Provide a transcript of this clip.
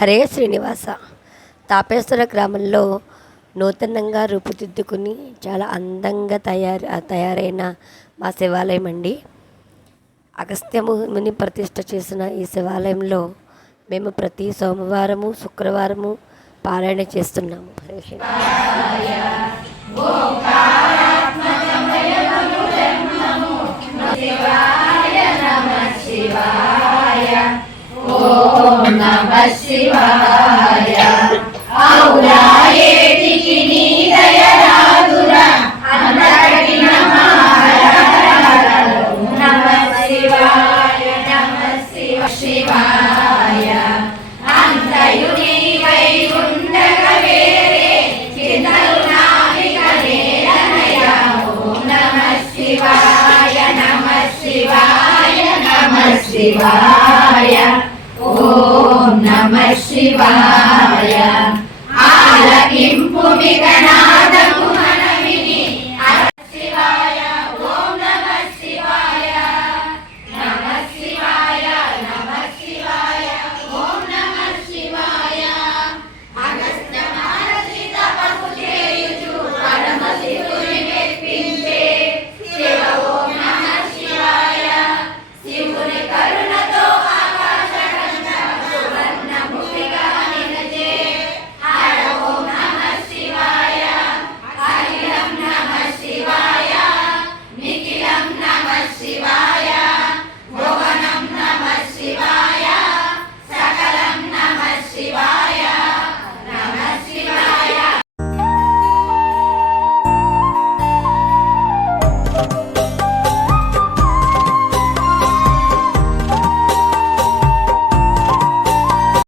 హరే శ్రీనివాస. తాపేశ్వర గ్రామంలో నూతనంగా రూపుదిద్దుకుని చాలా అందంగా తయారైన మా శివాలయం అండి. అగస్త్య ముని ప్రతిష్ఠ చేసిన ఈ శివాలయంలో మేము ప్రతి సోమవారము శుక్రవారము పారాయణ చేస్తున్నాము. హరే ఓం నమః శివాయ. ఔరా ఏటికి నీ దయ రాదురా, అందరికీ నమః శివాయ. నమః శివాయ. అంతయు నీవై ఉండగా వేరే చింతలు నావిక లేరనయా. ఓం నమః శివాయ. నమః శివాయ. నమః శివాయ. ఓం నమః శివాయ.